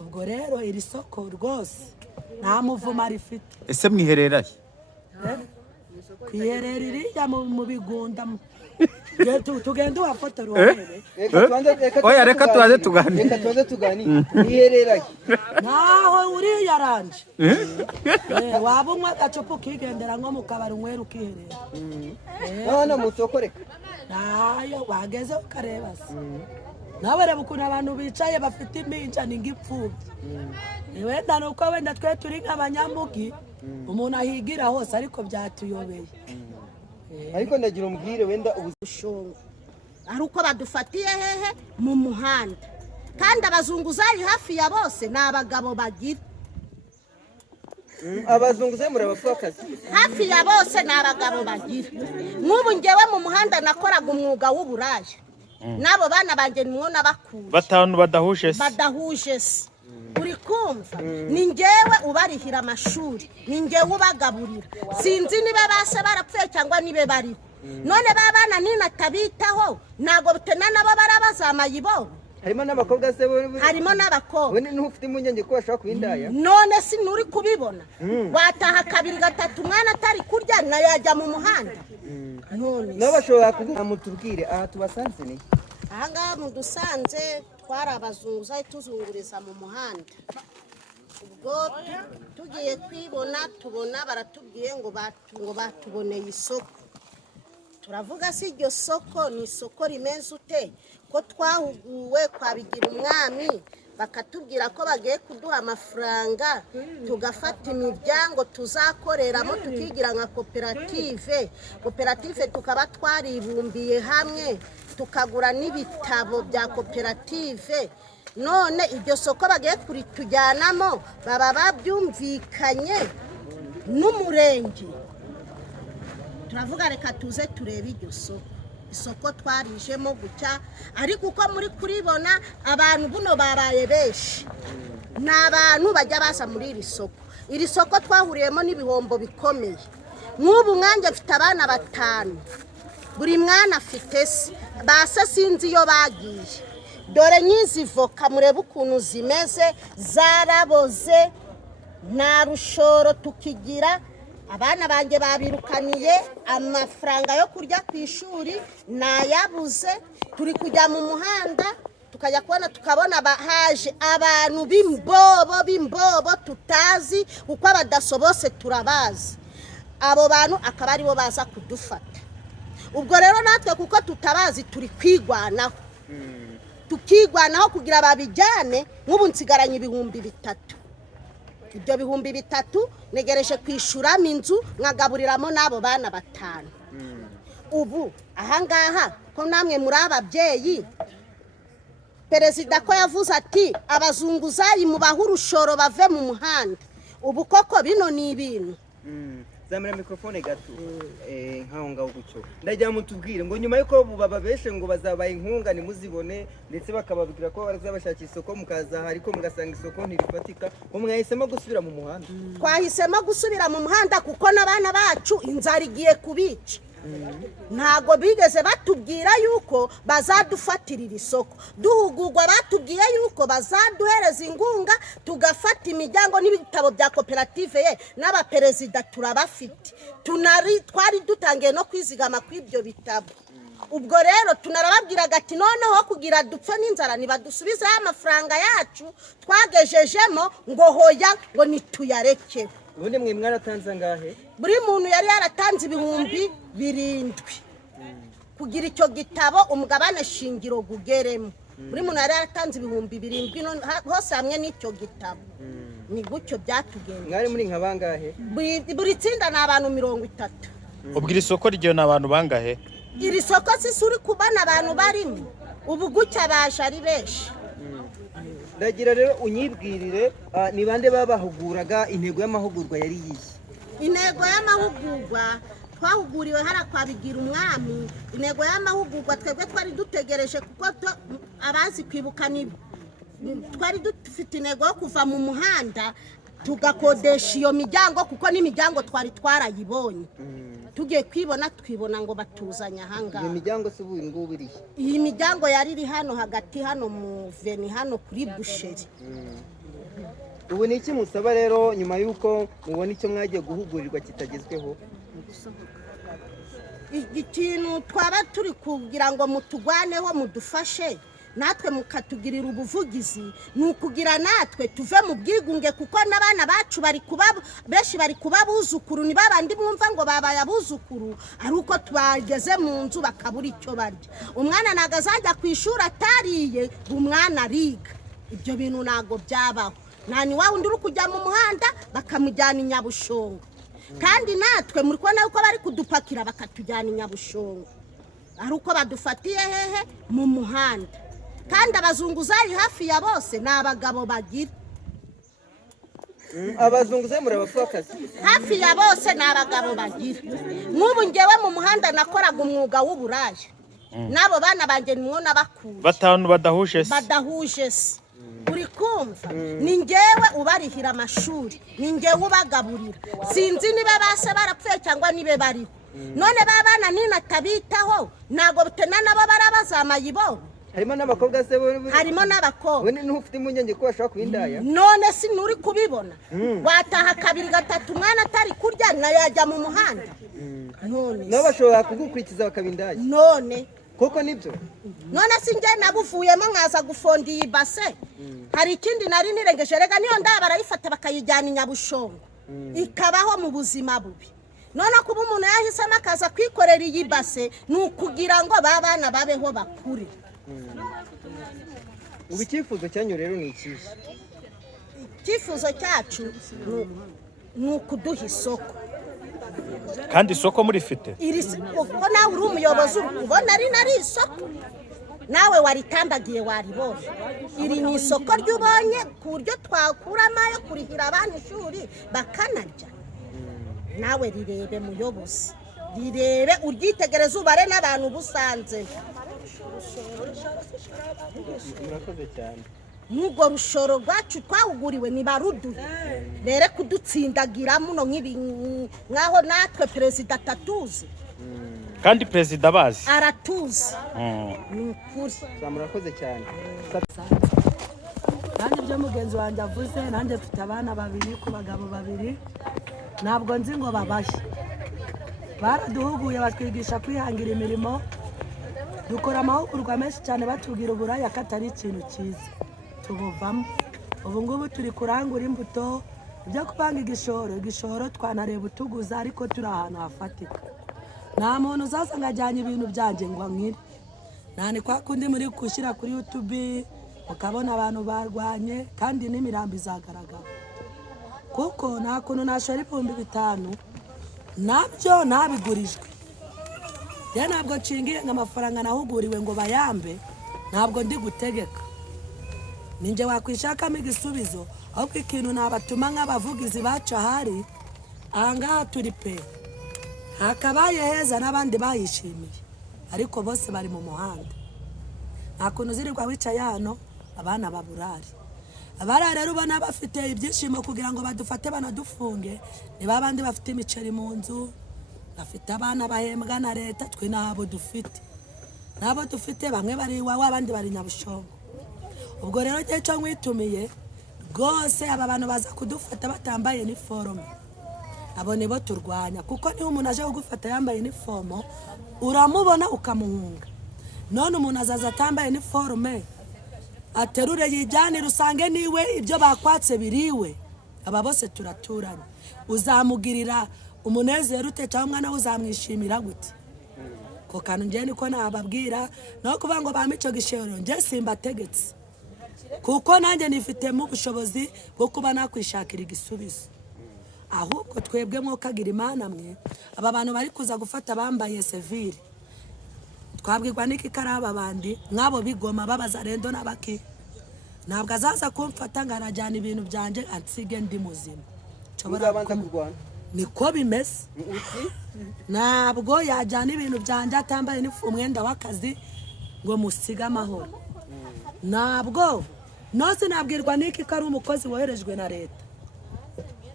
ubwo rero iri soko rwose nta muvuma rifite. Ese mwiherera kwiherera iriya mu bigunda tugende uhafotora uharebe. Oya reka tubanze tuganire. Mwiherera naho uriya aranje waba unywa agacupa ukigendera nko mu kabari unywera ukiherera. none mu soko reka nayo wageze ukareba se nawe reba ukuntu abantu bicaye bafite impinja ni ngipfubyi. wenda nuko wenda twe turi nk'abanyambugi umuntu ahigira hose ariko byatuyobeye. ariko ndagira umbwire wenda ubushongo ari uko badufatiye hehe mu muhanda kandi abazunguzayi hafi ya bose ni abagabo bagira. abazunguzayi muri abapfakazi hafi ya bose ni abagabo bagira. nk'ubu ngewe mu muhanda nakoraga umwuga w'uburaya n'abo bana banjye nimwo n'abakuru batanu badahuje se uri kumva ni ngewe ubarihira amashuri ni ngewe ubagaburira sinzi niba base barapfuye cyangwa nibe bariho none babana ninatabitaho ntago butena nabo barabazamaye ibo. harimo n'abakobwa se harimo n'abakobwa we ntufite impungenge ko bashobora kubindaya none si nturi kubibona wataha kabiri gatatu umwana atari kurya nayo yajya mu muhanda none n'abashobora kuguha mutubwire aha tubasanze ni ahangaha mudusanze twari abazunguzayi tuzunguriza mu muhanda. ubwo tugiye kwibona tubona baratubwiye ngo batuboneye isoko. turavuga si iryo soko ni isoko rimeze ute ko twahuguwe kwabigira umwami bakatubwira ko bagiye kuduha amafaranga tugafata imiryango tuzakoreramo tukigira nka koperative tukaba twaribumbiye hamwe tukagura n'ibitabo bya koperative. none iryo soko bagiye kuritujyanamo baba babyumvikanye n'umurenge. turavuga reka tuze turebe iryo isoko twarijemo gucya ariko uko muri kuribona abantu buno babaye benshi ni abantu bajya baza muri iri soko twahuriyemo n'ibihombo bikomeye. nk'ubu mwanjye mfite abana 5 buri mwana afite se base sinzi iyo bagiye dore nyizi voka murebe ukuntu zimeze zaraboze nta rushoro tukigira. abana banjye babirukaniye amafaranga yo kurya ku ishuri nayabuze. turi kujya mu muhanda tukajya kubona tukabona haje abantu b'imbobo tutazi kuko abadasobose turabazi. abo bantu akaba aribo baza kudufata. ubwo rero natwe kuko tutabazi turi kwigwanaho kugira babijyane. nk'ubu nsigaranye ibihumbi 3. ibyo bihumbi 3 negereje kwishuramo inzu nkagaburiramo n'abo bana 5. ubu ahangaha ko namwe muri ababyeyi perezida ko yavuze ati abazunguzayi mubaha urushoro bave mu muhanda. ubu koko bino ni ibintu zamira mikrofone gato nkaho ngaho gucyo ndagira mutubwire ngo nyuma yuko bababeshe ngo bazabaye inkunga nimuzibone ndetse bakababwira ko bazabashakira isoko mukaza ariko mugasanga isoko ntirifatika mwahisemo gusubira mu muhanda. twahisemo gusubira mu muhanda kuko n'abana bacu inzara igiye kubica. ntago bigeze batubwira yuko bazadufatirira isoko. duhugurwa batubwiye yuko bazaduhereza ingunga tugafata imiryango n'ibitabo bya koperative ye n'abaperezida turabafite. twari dutangiye no kwizigama kw'ibyo bitabo. ubwo rero tunarababwiraga ati noneho kugira dupfe n'inzara nibadusubizeho amafaranga yacu twagejejemo ngo hoya ngo nituyareke. ubundi mwe mwaratanze angahe? buri muntu yari yaratanze ibihumbi 7 kugira icyo gitabo umugabane shingiro gugeremo. buri muntu yari yaratanze ibihumbi 7 hose hamwe n'icyo gitabo. ni gutyo byatugendeye. mwari muri nka bangahe? buri tsinda ni abantu 30. ubwira isoko ryo ni abantu bangahe? iri soko sisuri kubana abantu barimo ubu gucya baje ari benshi. ndagira rero unyibwirire ni bande babahuguraga intego y'amahugurwa yari yiye? intego y'amahugurwa twahuguriwe kwabigira umwami. intego y'amahugurwa twebwe twari dutegereje kuko abazi kwibuka twari dufite intego yo kuva mu muhanda tugakodesha iyo miryango kuko n'imiryango twari twarayibonye tugiye kwibona twibona ngo batuzanye iyo ahangaha. miryango se ubu ngubu iri Iyi miryango yari iri hano hagati hano mu veni hano kuri busheri. ubu ni iki musaba rero nyuma y'uko mubona icyo mwagiye guhugurirwa kitagezweho? Ikintu twaba turi kugira ngo mutugwaneho mudufashe natwe mukatugirira ubuvugizi ni ukugira natwe tuve mu bwigunge kuko n'abana bacu benshi bari kuba abuzukuru ni babandi mwumva ngo babaye abuzukuru ari uko tubageze mu nzu bakabura icyo barya. Umwana ntabwo azajya ku ishuri atariye umwana ariga. Ibyo bintu ntabwo byabaho. Nta ni wa wundi uri kujya mu muhanda bakamujyana i Nyabushongo kandi natwe muri kubona yuko bari kudupakira bakatujyana i Nyabushongo ari uko badufatiye hehe mu muhanda kandi abazunguzayi hafi ya bose ni abagabo bagira. Abazunguzayi murabapfakazi hafi ya bose ni abagabo bagira. Nk'ubu ngewe mu muhanda nakoraga umwuga w'uburaya n'abo bana banjye nimwo nabakuye batanu badahuje se badahuje se uri kumva ni ngewe ubarihira amashuri ni ngewe ubagaburira sinzi niba base barapfuye cyangwa nibe bariho none babana ninatabitaho ntago butena nabo barabazamaye ibo harimo n'abakobwa se harimo n'abakobwa we ntufite impungenge ko bashobora kubindaya none si nuri kubibona wataha kabiri gatatu umwana atari kurya nayo yajya mu muhanda none nabo bashobora kugukurikiza bakabindaya none koko nibyo none si njye nabuvuyemo nkaza gufonda iyi base hari ikindi nari nirengeje rega niyo ndaba barayifata bakayijyana i Nyabushongo ikabaho mu buzima bubi none kuba umuntu yahisemo akaza kwikorera iyi base ni ukugira ngo babana babeho bakure. ubu icyifuzo cyanyu rero ni ikihe? Icyifuzo cyacu ni ukuduha isoko kandi isoko murifite uko nawe uri umuyobozi ubona ari nari isoko nawe waritambagiye waribonye iri ni isoko ry'ubonye ku buryo twakuramo ayo kurihira abana ishuri bakanarya nawe rirebe muyobozi rirebe uryitegereze ubare n'abantu busanze murakoze cyane n'ubwo rushoro rwacu twawuguriwe ni baruduhe rere kudutsindagira muno nk'ibi nk'aho natwe perezida atatuzi kandi perezida bazi aratuzi ni ukuri. murakoze cyane nanjye ibyo mugenzi wanjye avuze nanjye mfite abana babiri ku bagabo babiri ntabwo nzi ngo babashye baraduhuguye batwigisha kwihangira imirimo dukora amahugurwa menshi cyane batubwira uburaya ko atari ikintu cyiza tubuvamo ubu ngubu turi kurangura imbuto ibyo kubanga igishoro twanareba utuguza ariko turi ahantu hafatika nta muntu uzaza ngo ajyanye ibintu byanjye ngo nkire nta ni kwa kundi muri gushyira kuri YouTube ukabona abantu barwanye kandi n'imirambo izagaragara kuko nta kuntu nashora 5,000 nabyo ntabigurijwe rero ntabwo nshingiye nk'amafaranga nahuguriwe ngo bayambe ntabwo ndi gutegeka ninjye wakwishakamo igisubizo ahubwo ikintu nabatuma nk'abavugizi bacu ahari ahangaha turi pe hakabaye heza n'abandi bayishimiye ariko bose bari mu muhanda nta kuntu zirirwa wicaye hano abana baburari abari rero ubona bafite ibyishimo kugira ngo badufate banadufunge ni babandi bafite imiceri mu nzu bafite abana bahembwa na leta twe nabo dufite bamwe bari iwawe abandi bari Nyabushongo ubwo rero gihe cyo mwitumiye rwose aba bantu baza kudufata batambaye iniforume abo nibo turwanya kuko niba umuntu aje kugufata yambaye inifomo uramubona ukamuhunga none umuntu azaza atambaye iniforume aterure yijyanire usange niwe ibyo bakwatse biriwe aba bose turaturanye uzamugirira umunezero ute cyangwa umwana we uzamwishimira gute ko kantu njye niko nababwira no kuvuga ngo bamico gishero njye simbategetse kuko nanjye nifitemo ubushobozi bwo kuba nakwishakira igisubizo ahubwo twebwe mwokagira imana mwe aba bantu bari kuza gufata bambaye sevire twabwirwa n'iki karaba bandi mwabo bigoma babaza rendo n'abaki ntabwo azaza kumfata ngarajyana ibintu byanjye ansige ndi muzima niko bimeze ntabwo yajyana ibintu byanjye atambaye umwenda w'akazi ngo musige amahoro ntabwo nose nabwirwa n'iki ko ari umukozi woherejwe na leta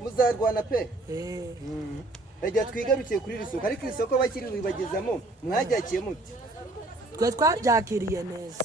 muzarwana pe ndagira twigarukiye kuri iri soko ariko iri soko bakiri bibagezamo mwajyakiye muti twe twabyakiriye neza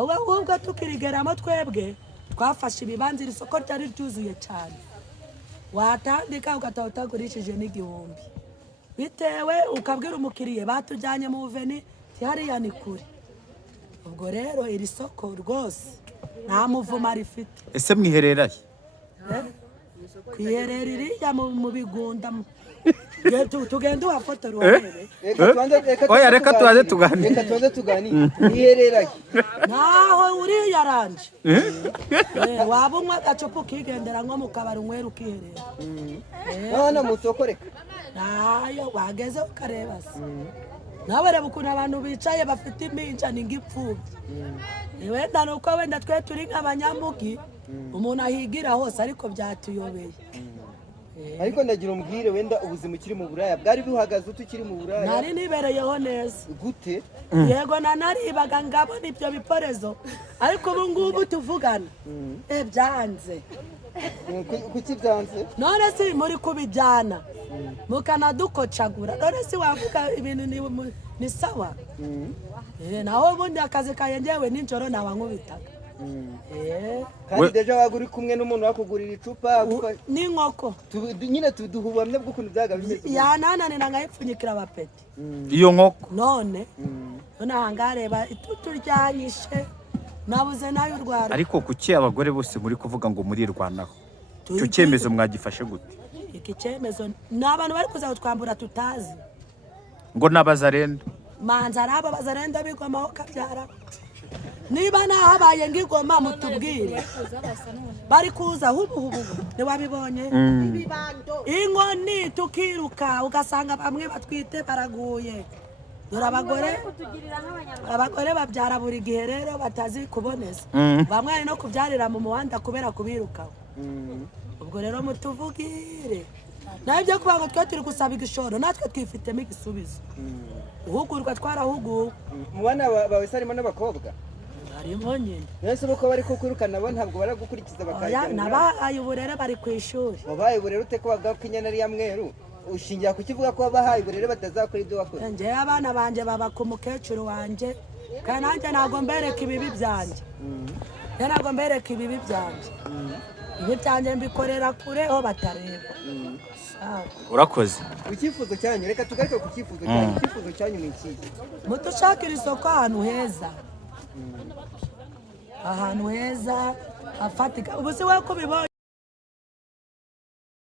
ubwo tukirigeramo twebwe twafashe ibibanza iri soko ryari ryuzuye cyane watandika ugataha utagurishije n'igihumbi bitewe ukabwira umukiriya batujyanye mu buveni hariya ni kure ubwo rero iri soko rwose nta muvumo rifite. ese mwihereraye kwiherera iriya mu bigunda tugenda uhafotora uharebe. oya reka tubanze tuganire. reka tubanze tuganire mwihereraye naho uriya aranje waba unywa agacupa ukigendera nko mu kabari unywera ukiherera none mu soko reka nayo wageze ukareba se nawe reba ukuntu abantu bicaye bafite impinja ni ng'ipfubyi wenda nuko wenda twe turi nk'abanyambugi umuntu ahigira hose ariko byatuyobeye. ariko ndagira umbwire wenda ubuzima ukiri mu buraya bwari buhagaze utukiri mu buraya nari nibereyeho neza gute yego naribaga ngabona ibyo biporezo ariko ubu ngubu tuvugana byanze. kuki byanze none si muri kubijyana mukanadukocagura none si wavuga ibintu ni sawa naho ubundi akazi kaye njyewe nijoro nabankubitaga kandi deja waga uri kumwe n'umuntu wakugurira icupa n'inkoko nyine tuduhubamye bw'ukuntu byaga bimeze yanananira nkayipfunyikira abapeti iyo nkoko none aha ngaha reba turyanyishe nabuze nayo urwara. ariko kuki abagore bose muri kuvuga ngo murirwanaho icyo cyemezo mwagifashe gute? iki cyemezo ni abantu bari kuza kutwambura tutazi ngo n'abazarendo manza ari abo bazarenda bigomaho kabyara niba nahabaye ngigoma mutubwire bari kuza hubu ntiwabibonye inkoni tukiruka ugasanga bamwe batwite baraguye dore abagore babyara buri gihe rero batazi kuboneza bamwe ari no kubyarira mu muhanda kubera kubirukaho ubwo rero mutuvugire nawe ibyo kuvuga ngo twe turi gusaba igishoro natwe twifitemo igisubizo uhugurwa twarahuguwe. mu bana bawe se harimo n'abakobwa harimo nyine nese uko bari kukwirukana bo ntabwo baragukurikiza bakajyana nabahaye uburere bari ku ishuri wabaye uburere ute ko bavuga ko inyana ari ya mweru ushingira kukivuga ko wabahaye uburere batazakora ibyo wakoze njyewe abana banjye baba ku mukecuru wanjye kandi nanjye ntabwo mbereka ibibi byanjye ntabwo mbereka ibibi byanjye ibi byanjye mbikorera kure aho batareba. urakoze. icyifuzo cyanyu reka tugaruke ku cyifuzo cyanyu icyifuzo cyanyu ni iki? mudushakira isoko ahantu heza ahantu heza hafatika ubu si we ko ubibonye